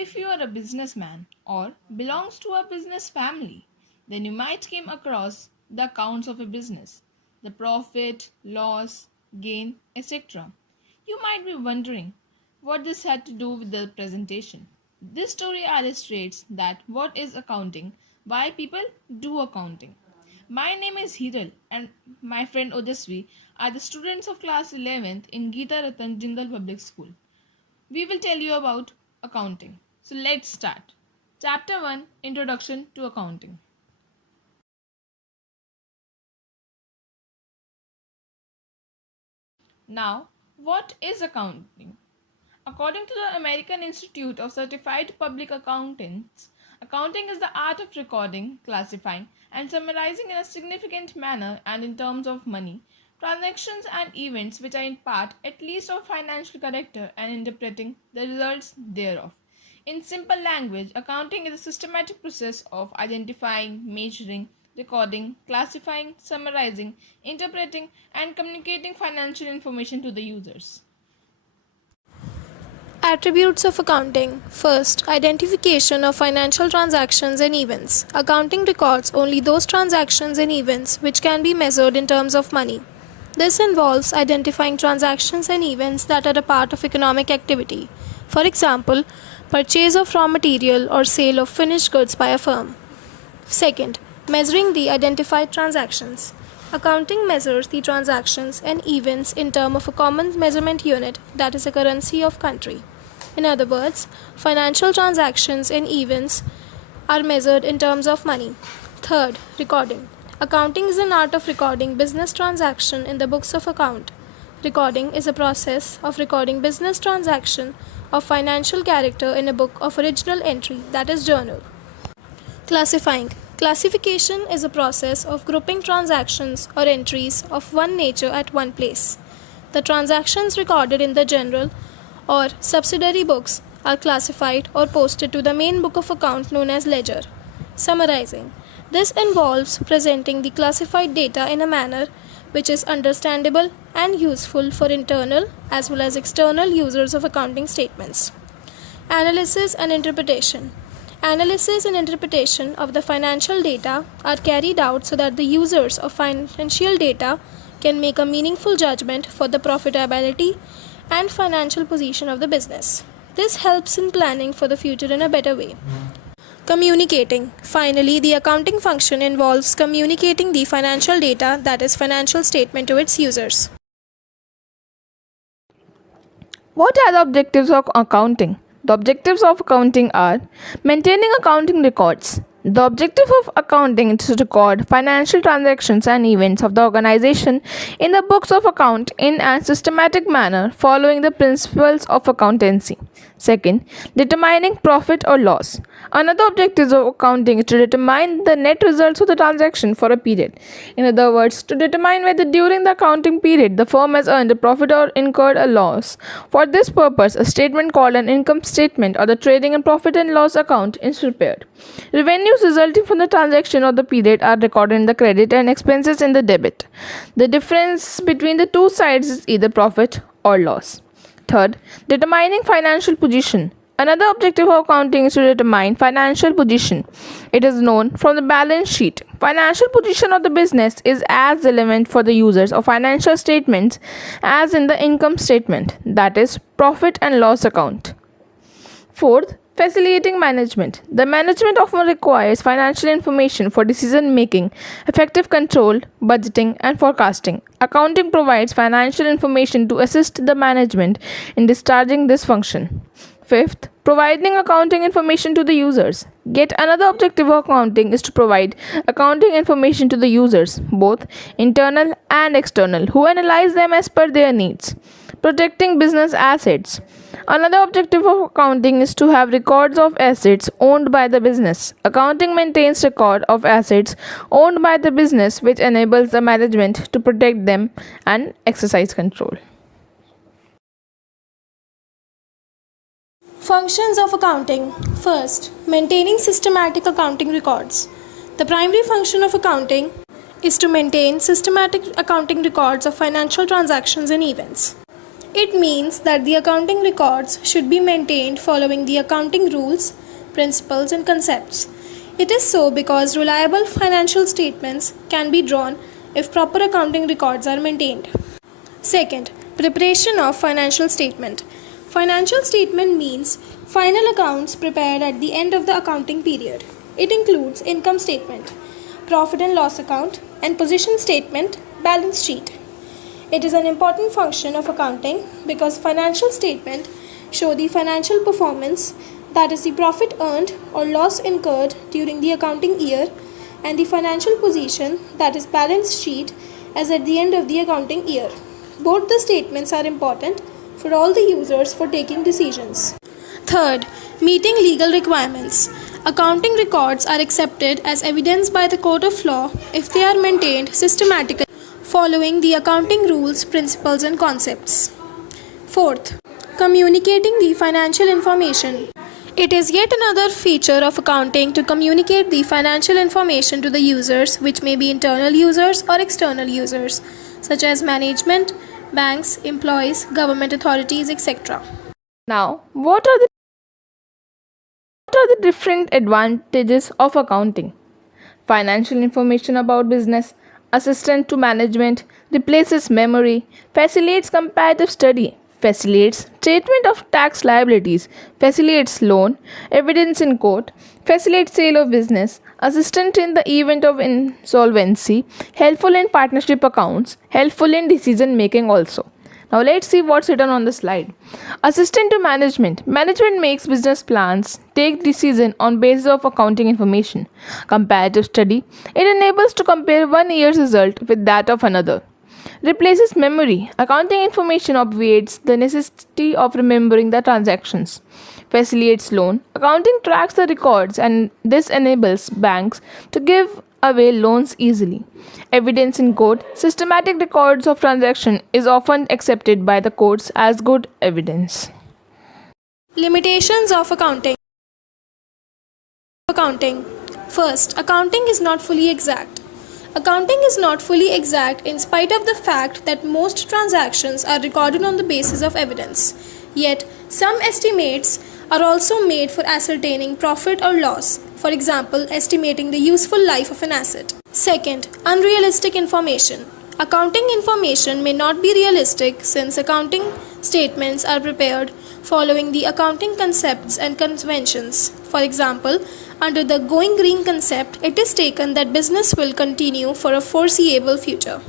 If you are a businessman or belongs to a business family, then you might come across the accounts of a business, the profit, loss, gain, etc. You might be wondering what this had to do with the presentation. This story illustrates that what is accounting, why people do accounting. My name is Hiral and my friend Ojaswi are the students of class 11th in Geeta Ratan Jindal Public School. We will tell you about accounting. So let's start. Chapter 1, Introduction to Accounting. Now, what is accounting? According to the American Institute of Certified Public Accountants, accounting is the art of recording, classifying, and summarizing in a significant manner and in terms of money, transactions and events which are in part at least of financial character and interpreting the results thereof. In simple language, accounting is a systematic process of identifying, measuring, recording, classifying, summarizing, interpreting, and communicating financial information to the users. Attributes of accounting. First, identification of financial transactions and events. Accounting records only those transactions and events which can be measured in terms of money. This involves identifying transactions and events that are a part of economic activity. For example, purchase of raw material or sale of finished goods by a firm. Second, measuring the identified transactions. Accounting measures the transactions and events in terms of a common measurement unit, that is a currency of country. In other words, financial transactions and events are measured in terms of money. Third, recording. Accounting is an art of recording business transaction in the books of account. Recording is a process of recording business transaction of financial character in a book of original entry, that is journal. Classifying. Classification is a process of grouping transactions or entries of one nature at one place. The transactions recorded in the general or subsidiary books are classified or posted to the main book of account known as ledger. Summarizing. This involves presenting the classified data in a manner which is understandable and useful for internal as well as external users of accounting statements. Analysis and interpretation. Analysis and interpretation of the financial data are carried out so that the users of financial data can make a meaningful judgment for the profitability and financial position of the business. This helps in planning for the future in a better way. Communicating. Finally, the accounting function involves communicating the financial data, that is financial statement, to its users. What are the objectives of accounting? The objectives of accounting are maintaining accounting records. The objective of accounting is to record financial transactions and events of the organization in the books of account in a systematic manner following the principles of accountancy. Second, determining profit or loss. Another objective of accounting is to determine the net results of the transaction for a period. In other words, to determine whether during the accounting period the firm has earned a profit or incurred a loss. For this purpose, a statement called an income statement or the trading and profit and loss account is prepared. Revenues resulting from the transaction or the period are recorded in the credit and expenses in the debit. The difference between the two sides is either profit or loss. Third, determining financial position. Another objective of accounting is to determine financial position. It is known from the balance sheet. Financial position of the business is as relevant for the users of financial statements as in the income statement, that is, profit and loss account. Fourth, facilitating management. The management often requires financial information for decision making, effective control, budgeting, and forecasting. Accounting provides financial information to assist the management in discharging this function. Fifth, providing accounting information to the users. Yet another objective of accounting is to provide accounting information to the users, both internal and external, who analyze them as per their needs. Protecting business assets. Another objective of accounting is to have records of assets owned by the business. Accounting maintains record of assets owned by the business, which enables the management to protect them and exercise control. Functions of accounting. First, maintaining systematic accounting records. The primary function of accounting is to maintain systematic accounting records of financial transactions and events. It means that the accounting records should be maintained following the accounting rules, principles, and concepts. It is so because reliable financial statements can be drawn if proper accounting records are maintained. Second, preparation of financial statement. Financial statement means final accounts prepared at the end of the accounting period. It includes income statement, profit and loss account, and position statement, balance sheet. It is an important function of accounting because financial statement show the financial performance, that is the profit earned or loss incurred during the accounting year, and the financial position, that is balance sheet, as at the end of the accounting year. Both the statements are important for all the users for taking decisions. Third, meeting legal requirements. Accounting records are accepted as evidence by the court of law if they are maintained systematically following the accounting rules, principles, and concepts. Fourth, communicating the financial information. It is yet another feature of accounting to communicate the financial information to the users, which may be internal users or external users, such as management, banks, employees, government authorities, etc. Now, what are the different advantages of accounting? Financial information about business, assistant to management, replaces memory, facilitates comparative study, facilitates statement of tax liabilities, facilitates loan, evidence in court, facilitates sale of business, assistant in the event of insolvency, helpful in partnership accounts, helpful in decision making also. Now let's see what's written on the slide. Assistant to management. Management makes business plans, take decision on basis of accounting information. Comparative study. It enables to compare one year's result with that of another. Replaces memory. Accounting information obviates the necessity of remembering the transactions. Facilitates loan. Accounting tracks the records and this enables banks to give away loans easily. Evidence in court. Systematic records of transaction is often accepted by the courts as good evidence. Limitations of accounting. First, accounting is not fully exact. Accounting is not fully exact in spite of the fact that most transactions are recorded on the basis of evidence. Yet, some estimates are also made for ascertaining profit or loss, for example, estimating the useful life of an asset. Second, unrealistic information. Accounting information may not be realistic since accounting statements are prepared following the accounting concepts and conventions. For example, under the going green concept, it is taken that business will continue for a foreseeable future.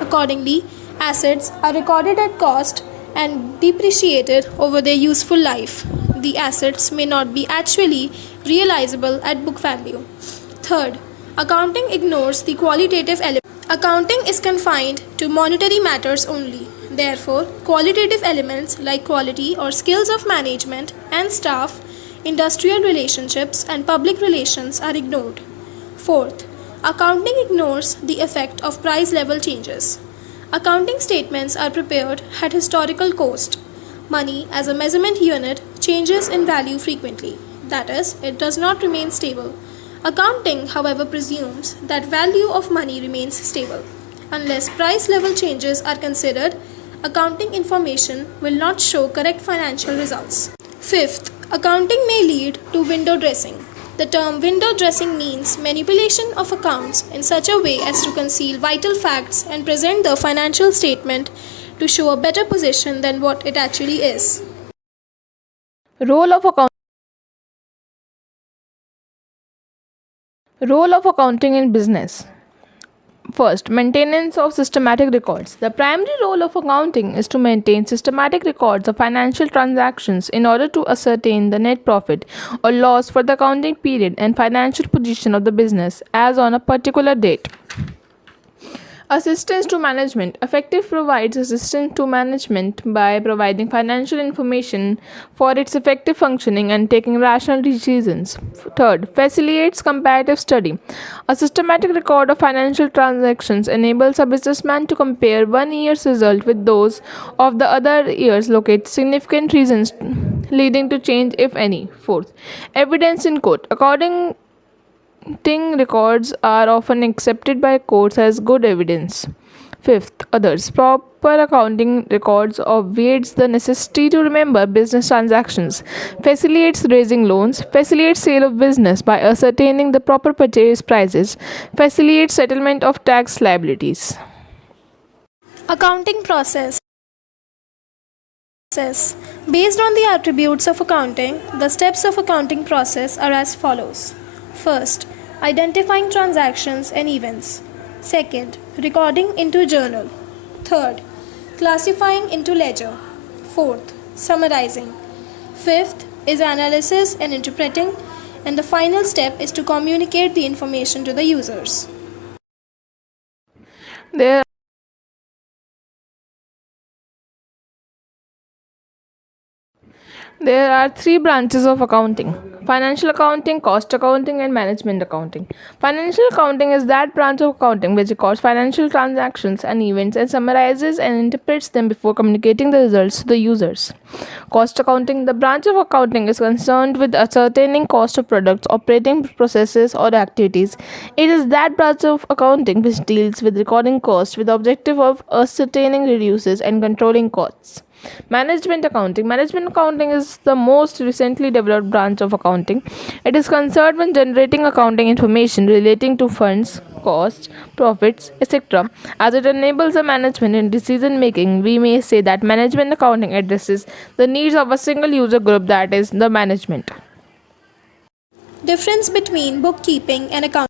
Accordingly, assets are recorded at cost and depreciated over their useful life. The assets may not be actually realizable at book value. Third, accounting ignores the qualitative element. Accounting is confined to monetary matters only. Therefore, qualitative elements like quality or skills of management and staff, industrial relationships, and public relations are ignored. Fourth, accounting ignores the effect of price level changes. Accounting statements are prepared at historical cost. Money as a measurement unit changes in value frequently. That is, it does not remain stable. Accounting, however, presumes that value of money remains stable. Unless price level changes are considered, accounting information will not show correct financial results. Fifth, accounting may lead to window dressing. The term window dressing means manipulation of accounts in such a way as to conceal vital facts and present the financial statement to show a better position than what it actually is. Role of accounting in business. First, maintenance of systematic records. The primary role of accounting is to maintain systematic records of financial transactions in order to ascertain the net profit or loss for the accounting period and financial position of the business as on a particular date. Assistance to management. Effective provides assistance to management by providing financial information for its effective functioning and taking rational decisions. Third, facilitates comparative study. A systematic record of financial transactions enables a businessman to compare one year's result with those of the other years, locate significant reasons leading to change, if any. Fourth, evidence in court. Accounting records are often accepted by courts as good evidence. Fifth, others. Proper accounting records obviates the necessity to remember business transactions, facilitates raising loans, facilitates sale of business by ascertaining the proper purchase prices, facilitates settlement of tax liabilities. Accounting process. Based on the attributes of accounting, the steps of accounting process are as follows. First, identifying transactions and events. Second, recording into journal. Third, classifying into ledger. Fourth, summarizing. Fifth is analysis and interpreting. And the final step is to communicate the information to the users. There There are three branches of accounting: financial accounting, cost accounting, and management accounting. Financial accounting is that branch of accounting which records financial transactions and events and summarizes and interprets them before communicating the results to the users. Cost accounting, the branch of accounting, is concerned with ascertaining cost of products, operating processes, or activities. It is that branch of accounting which deals with recording costs with the objective of ascertaining, reduces, and controlling costs. Management accounting. Management accounting is the most recently developed branch of accounting. It is concerned with generating accounting information relating to funds, costs, profits, etc. As it enables the management in decision making, we may say that management accounting addresses the needs of a single user group, that is, the management. Difference between bookkeeping and accounting.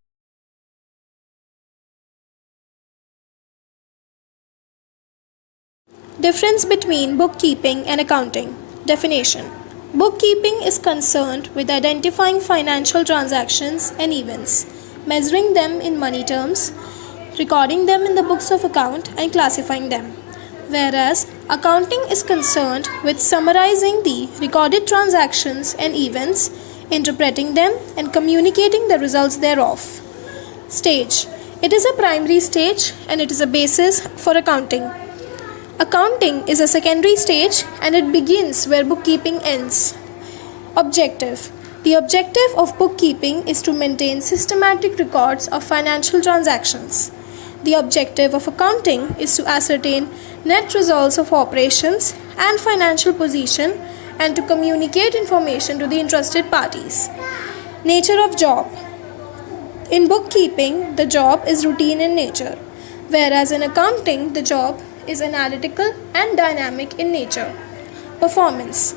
Difference between bookkeeping and accounting. Definition. Bookkeeping is concerned with identifying financial transactions and events, measuring them in money terms, recording them in the books of account, and classifying them. Whereas accounting is concerned with summarizing the recorded transactions and events, interpreting them, and communicating the results thereof. Stage. It is a primary stage and it is a basis for accounting. Accounting is a secondary stage and it begins where bookkeeping ends. Objective. The objective of bookkeeping is to maintain systematic records of financial transactions. The objective of accounting is to ascertain net results of operations and financial position and to communicate information to the interested parties. Nature of job. In bookkeeping, the job is routine in nature, whereas in accounting, the job is analytical and dynamic in nature. Performance.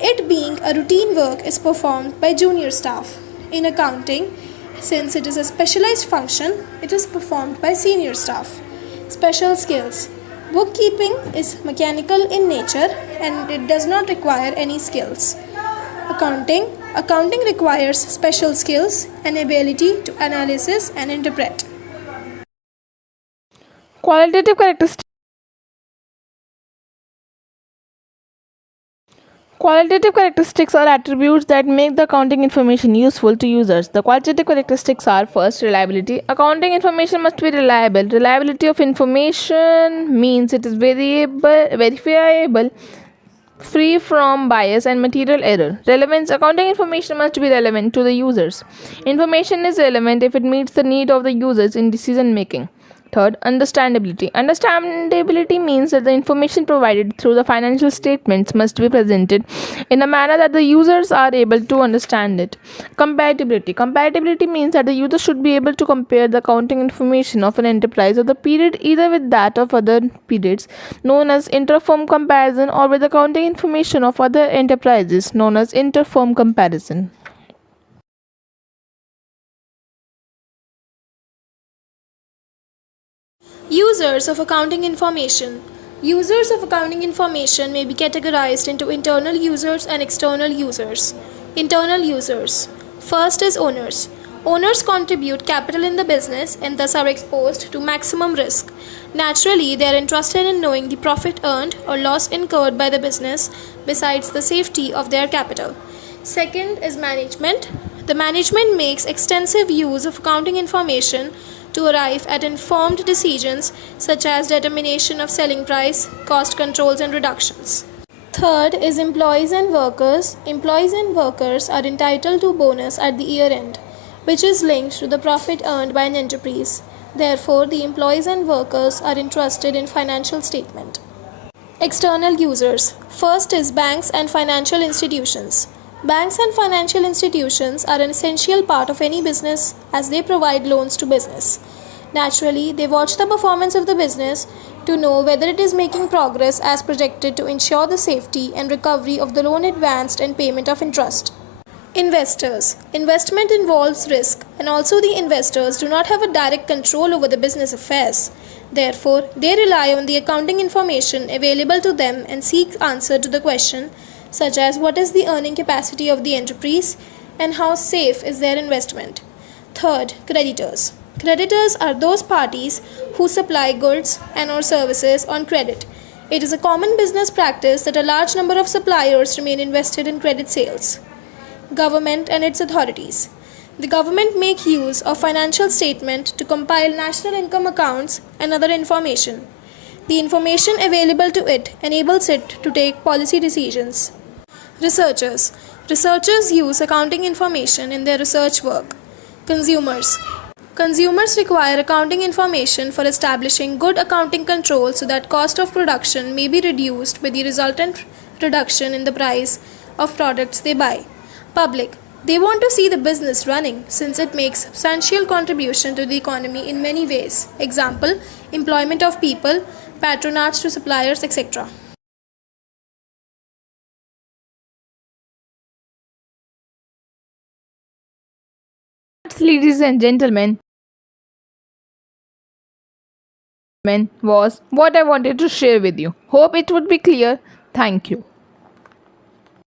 It being a routine work is performed by junior staff. In accounting, since it is a specialized function, it is performed by senior staff. Special skills. Bookkeeping is mechanical in nature and it does not require any skills. Accounting requires special skills and ability to analysis and interpret. Qualitative characteristics. Qualitative characteristics are attributes that make the accounting information useful to users. The qualitative characteristics are: first, reliability. Accounting information must be reliable. Reliability of information means it is verifiable, free from bias and material error. Relevance. Accounting information must be relevant to the users. Information is relevant if it meets the need of the users in decision making. Third, understandability. Understandability means that the information provided through the financial statements must be presented in a manner that the users are able to understand it. Compatibility. Compatibility means that the user should be able to compare the accounting information of an enterprise of the period either with that of other periods, known as inter-firm comparison, or with accounting information of other enterprises, known as inter-firm comparison. Users of accounting information. Users of accounting information may be categorized into internal users and external users. Internal users. First is owners. Owners contribute capital in the business and thus are exposed to maximum risk. Naturally, they are interested in knowing the profit earned or loss incurred by the business besides the safety of their capital. Second is management. The management makes extensive use of accounting information to arrive at informed decisions such as determination of selling price, cost controls and reductions. Third is employees and workers. Employees and workers are entitled to bonus at the year end, which is linked to the profit earned by an enterprise. Therefore, the employees and workers are interested in financial statement. External users. First is banks and financial institutions. Banks and financial institutions are an essential part of any business as they provide loans to business. Naturally, they watch the performance of the business to know whether it is making progress as projected to ensure the safety and recovery of the loan advanced and payment of interest. Investors. Investment involves risk, and also the investors do not have a direct control over the business affairs. Therefore, they rely on the accounting information available to them and seek answer to the question such as what is the earning capacity of the enterprise and how safe is their investment. Third, creditors. Creditors are those parties who supply goods and or services on credit. It is a common business practice that a large number of suppliers remain invested in credit sales. Government and its authorities. The government make use of financial statement to compile national income accounts and other information. The information available to it enables it to take policy decisions. Researchers. Researchers use accounting information in their research work. Consumers. Consumers require accounting information for establishing good accounting control so that cost of production may be reduced with the resultant reduction in the price of products they buy. Public. They want to see the business running since it makes substantial contribution to the economy in many ways. Example, employment of people, patronage to suppliers, etc. Ladies and gentlemen, was what I wanted to share with you. Hope it would be clear. Thank you.